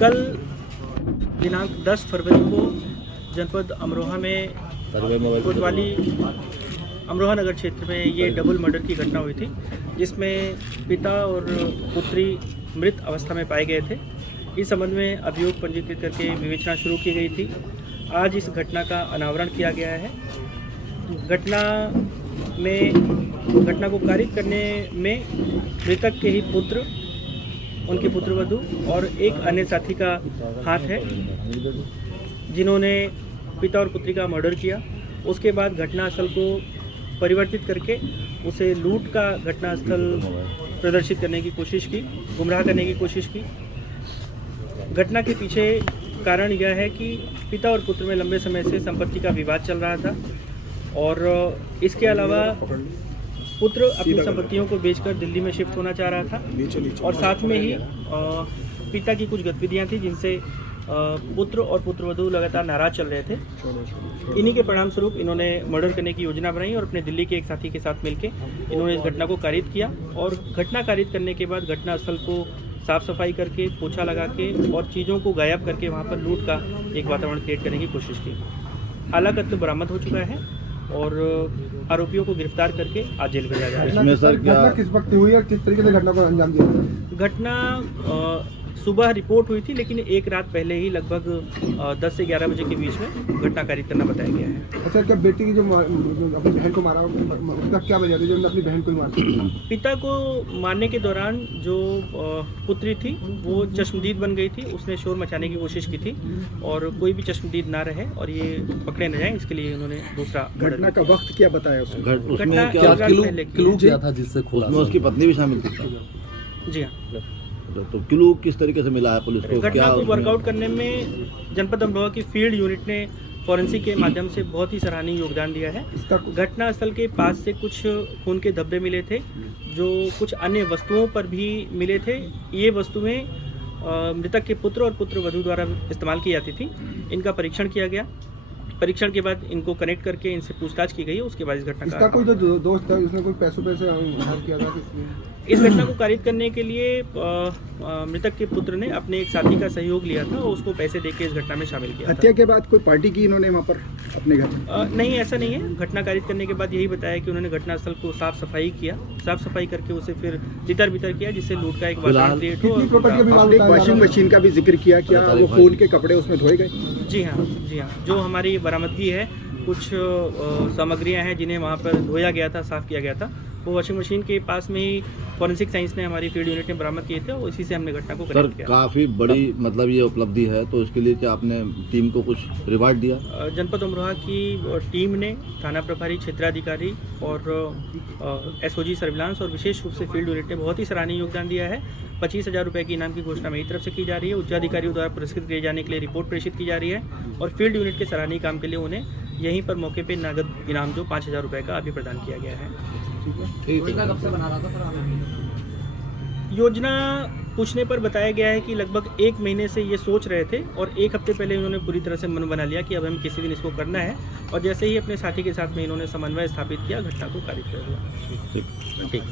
कल दिनांक 10 फरवरी को जनपद अमरोहा में कोतवाली अमरोहा नगर क्षेत्र में ये डबल मर्डर की घटना हुई थी, जिसमें पिता और पुत्री मृत अवस्था में पाए गए थे। इस संबंध में अभियोग पंजीकृत करके विवेचना शुरू की गई थी। आज इस घटना का अनावरण किया गया है। घटना को कारित करने में मृतक के ही पुत्र, उनके पुत्रवधू और एक अन्य साथी का हाथ है, जिन्होंने पिता और पुत्री का मर्डर किया। उसके बाद घटनास्थल को परिवर्तित करके उसे लूट का घटनास्थल प्रदर्शित करने की कोशिश की, गुमराह करने की कोशिश की। घटना के पीछे कारण यह है कि पिता और पुत्र में लंबे समय से संपत्ति का विवाद चल रहा था और इसके अलावा पुत्र अपनी संपत्तियों को बेचकर दिल्ली में शिफ्ट होना चाह रहा था और साथ में ही पिता की कुछ गतिविधियां थी जिनसे पुत्र और पुत्रवधू लगातार नाराज चल रहे थे। इन्हीं के परिणाम स्वरूप इन्होंने मर्डर करने की योजना बनाई और अपने दिल्ली के एक साथी के साथ मिलकर इन्होंने इस घटना को कारित किया और घटना कारित करने के बाद घटनास्थल को साफ सफाई करके, पोछा लगा के और चीज़ों को गायब करके वहाँ पर लूट का एक वातावरण क्रिएट करने की कोशिश की। आला कत्ल बरामद हो चुका है और आरोपियों को गिरफ्तार करके आज जेल भेजा जा रहा है। घटना किस वक्त हुई है, किस तरीके से घटना को अंजाम दिया? घटना सुबह रिपोर्ट हुई थी, लेकिन एक रात पहले ही लगभग 10 से 11 बजे के बीच में घटना कारित करना बताया गया है। अच्छा, क्या बेटी की जो अपनी बहन को मारा, उसका क्या वजह थी जो अपनी बहन को ही मारा? पिता को मारने के दौरान जो पुत्री थी वो चश्मदीद बन गई थी। उसने शोर मचाने की कोशिश की थी और कोई भी चश्मदीद ना रहे और ये पकड़े न जाए, इसके लिए उन्होंने दूसरा। घटना का वक्त क्या बताया उसने? घटना क्लू क्या था जिससे खुला? उसमें उसकी पत्नी भी शामिल थी। जी हाँ। तो क्लू किस तरीके से मिला है पुलिस को? घटना को वर्कआउट करने में जनपद अमरोहा की फील्ड यूनिट ने फॉरेंसिक के माध्यम से बहुत ही सराहनीय योगदान दिया है। घटनास्थल के पास से कुछ खून के धब्बे मिले थे, जो कुछ अन्य वस्तुओं पर भी मिले थे। ये वस्तुएं मृतक के पुत्र और पुत्रवधू द्वारा इस्तेमाल की जाती थी। इनका परीक्षण किया गया। परीक्षण के बाद इनको कनेक्ट करके इनसे पूछताछ की गई। उसके बाद इस घटना का कोई जो दोस्त है उसने कोई पैसे किया था? इस घटना को कारित करने के लिए मृतक के पुत्र ने अपने एक साथी का सहयोग लिया था और उसको पैसे देके इस घटना में शामिल किया। हत्या के बाद कोई पार्टी की इन्होंने वहाँ पर अपने घर? नहीं, ऐसा नहीं है। घटना कारित करने के बाद यही बताया कि उन्होंने घटनास्थल को साफ सफाई किया, साफ सफाई करके उसे फिर तितर बितर किया, जिससे लूट का एक वातावरण क्रिएट हो। वॉशिंग मशीन का भी जिक्र किया, क्या वो फोन के कपड़े उसमें धोए गए? जी हाँ, जी हाँ। जो हमारी बरामदगी है, कुछ सामग्रियां हैं जिन्हें वहाँ पर धोया गया था, साफ किया गया था, वो वॉशिंग मशीन के पास में ही फॉरेंसिक साइंस ने, हमारी फील्ड यूनिट ने बरामद किए थे और इसी से हमने घटना को कनेक्ट किया। काफ़ी बड़ी मतलब ये उपलब्धि है, तो इसके लिए क्या आपने टीम को कुछ रिवार्ड दिया? जनपद अमरोहा की टीम ने थाना प्रभारी, क्षेत्राधिकारी और एसओजी सर्विलांस और विशेष रूप से फील्ड यूनिट ने बहुत ही सराहनीय योगदान दिया है। 25,000 रुपये की इनाम की घोषणा मेरी तरफ से की जा रही है। उच्चाधिकारियों द्वारा पुरस्कृत किए जाने के लिए रिपोर्ट प्रेषित की जा रही है और फील्ड यूनिट के सराहनीय काम के लिए उन्हें यहीं पर मौके पे नगद इनाम जो 5,000 रुपये का अभी प्रदान किया गया है। योजना पूछने पर बताया गया है कि लगभग 1 महीने से ये सोच रहे थे और 1 हफ्ते पहले इन्होंने पूरी तरह से मन बना लिया कि अब हम किसी दिन इसको करना है और जैसे ही अपने साथी के साथ में इन्होंने समन्वय स्थापित किया, घटना को कारित कर दिया। ठीक।